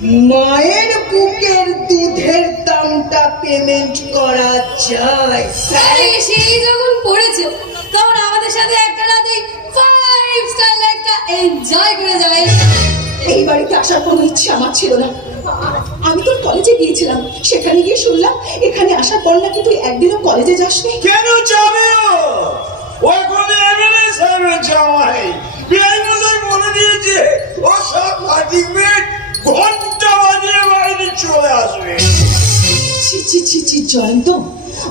মায়ের বুকের দুধের দামটা পেমেন্ট করা যায়। সেই যখন পড়েছো তখন আমাদের সাথে একটা রাতে 5 স্টার লাইফটা এনজয় করে যাবে। এই বাড়িতে আসার কোনো ইচ্ছে আমার ছিল না। আমি তোর কলেজে গিয়েছিলাম, সেখানে গিয়ে শুনলাম এখানে আসার পর নাকি তুই একদিনও কলেজে যাসনি। কেন যাবে ওই কোনে এমএলএ সাহেবের জামাই বিআই মশাই বলে দিয়েছে ও সব সার্টিফিকেট ঘন্টা বাজিয়ে বাড়িতে চলে আসবে। ছি ছি ছি ছি জয়ন্ত,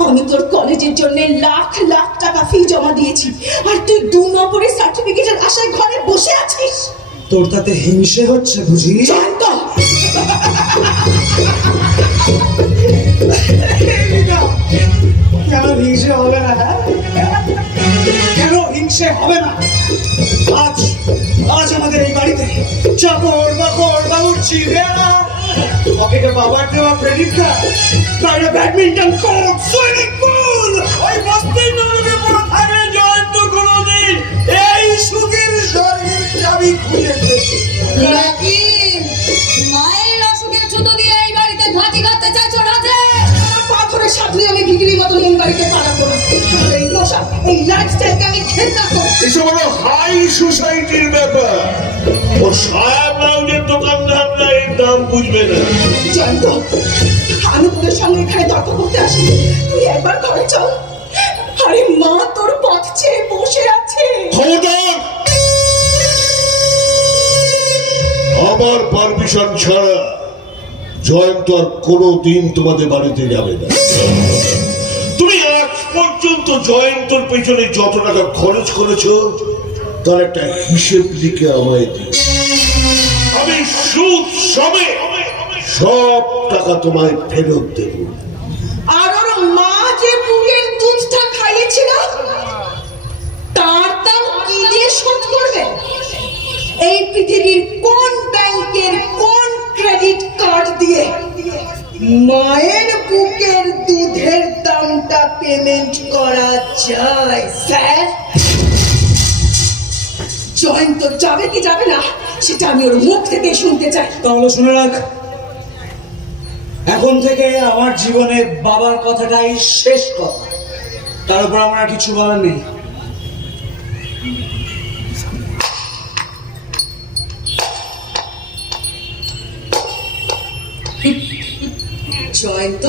আমি তোর কলেজের জন্য লাখ লাখ টাকা ফি জমা দিয়েছি, আর তুই 2 নম্বরের সার্টিফিকেটের আশায় ঘরে বসে আছিস। তোর তাতে হিংসে হচ্ছে বুঝি? জয়ন্ত, কেন হিংসে হবে না? কেন হিংসে হবে না? আজ আজ আমাদের এই বাড়িতে চাকর বাকর বাবুর্চি বেড়া পকেটে বাবার দেওয়া ক্রেডিট কার্ড, বাইরে ব্যাডমিন্টন কোর্ট, সুইমিং পুল, ওই বস্তির নরকে পড়ে থাকলে জয়ন্ত কোনোদিন এই সুখের স্বর্গের চাবি খুলে দেবে। রাকিব, মায়ের অসুখের ছুতো দিয়ে এই বাড়িতে ঘাঁটি করতে চাইছো রাতে? পাথরের সাথে আমি ভিখিরির মতো এই বাড়িতে পাড়া করব। এই পোশাক, এই লাইফস্টাইলকে আমি ঘেন্না করি। এসব হলো হাই সোসাইটির ব্যাপার। ও সায়া ব্লাউজের দোকানদাররা এই দাম বুঝবে না। জয়ন্ত, আমি তোদের সঙ্গে এখানে তর্ক করতে আসিনি, তুই একবার ঘরে চল। আরে মা তোর পথ ছেড়ে বসে আছে। খবরদার! আমার পারমিশন ছাড়া জয়ন্ত আর কোনোদিন তোমাদের বাড়িতে যাবে না। তুমি আজ পর্যন্ত জয়ন্তর পেছনে যত টাকা খরচ করেছো তার একটা হিসেব লিখে আমায় দিও। আমি সুদ সমেত সব টাকা তোমায় ফেরত দেব। আর ওর মা যে বুকের দুধটা খাইয়েছিল তার দাম কি দিয়ে শোধ করবে? এই পৃথিবীর কোন ব্যাংকের কোন ক্রেডিট কার্ড দিয়ে মায়ের বুকের দুধের দামটা পেমেন্ট করা যায়? স্যার, জয়ন্ত যাবে কি যাবে না সেটা আমি ওর মুখ থেকে শুনতে চাই। তাহলে শুনে রাখ, এখন থেকে আমার জীবনে বাবার কথাটাই শেষ কথা। তার উপর আমার আর কিছু বলার নেই। জয়ন্ত,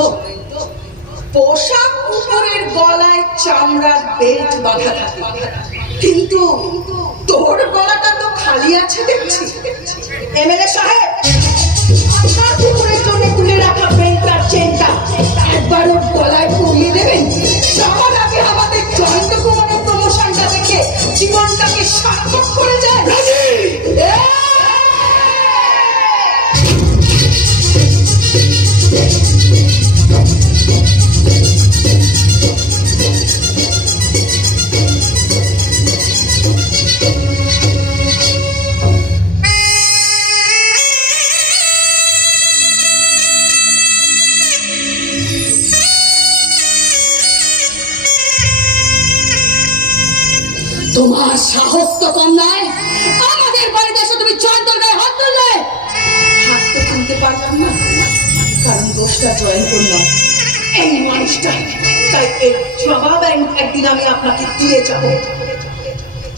পোশাক উপরের গলায় চামড়ার বেল্ট বাঁধা থাকে, কিন্তু তোর গলাটা তো খালি আছে দেখছি। এমএলএ সাহেব, আপনার কুকুরের জন্য তুলে রাখা বেল্টার চেনটা একবার ওর গলায় পরিয়ে দেবেন। সবার আগে আমাদের জয়ন্ত কুমারের প্রমোশনটা দেখে জীবনটাকে সার্থক করে যায়। তোমার সাহস তো কম নয়, আমাদের বাড়িতে এসে তুমি জয়ন্তর গায়ে হাত তুললে। হাত তো তুলতে পারলাম না, কারণ দোষটা জয়ন্তর নয়, এই মানুষটা। তাই এর জবাব একদিন আমি আপনাকে দিয়ে যাব।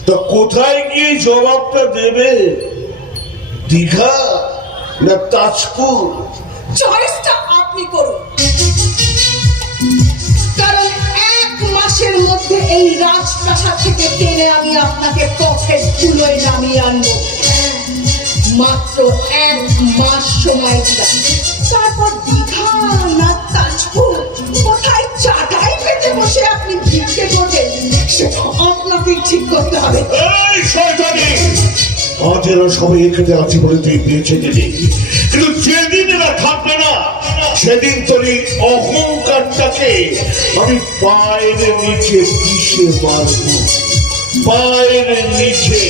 তা কোথায় গিয়ে জবাবটা দেবে? দীঘা না তাজপুর? চয়েসটা আপনি করুন, কারণ 1 মাসের মধ্যে এই রাজপ্রাসাদ থেকে টেনে আমি আপনাকে পথের ধুলোয় নামিয়ে আনবো। মাত্র 1 মাস সময় দিলাম, তারপর দীঘা না তাজপুর কোথায় চাটাই পেতে বসে আপনি ভিক্ষে করবেন সেটা আপনাকে ঠিক করতে হবে। এই শয়তানি! আজ এরা সবাই এখানে আছি বলে তুই বেঁচে গেলি, কিন্তু যেদিন এরা থাকবে না সেদিন তোর এই অহংকারটাকে আমি পায়ের নিচে পিষে মারবো, পায়ের নিচে।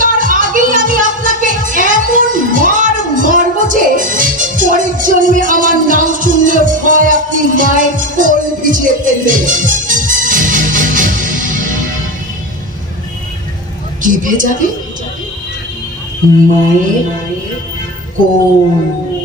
তার আগেই আমি আপনাকে এমন মার মারবো যে পরের জন্মে আমার নাম শুনলে ভয় আপনি মায়ের কোল ভিজিয়ে ফেলবেন। কি ভেজাবে? মায়ের কোন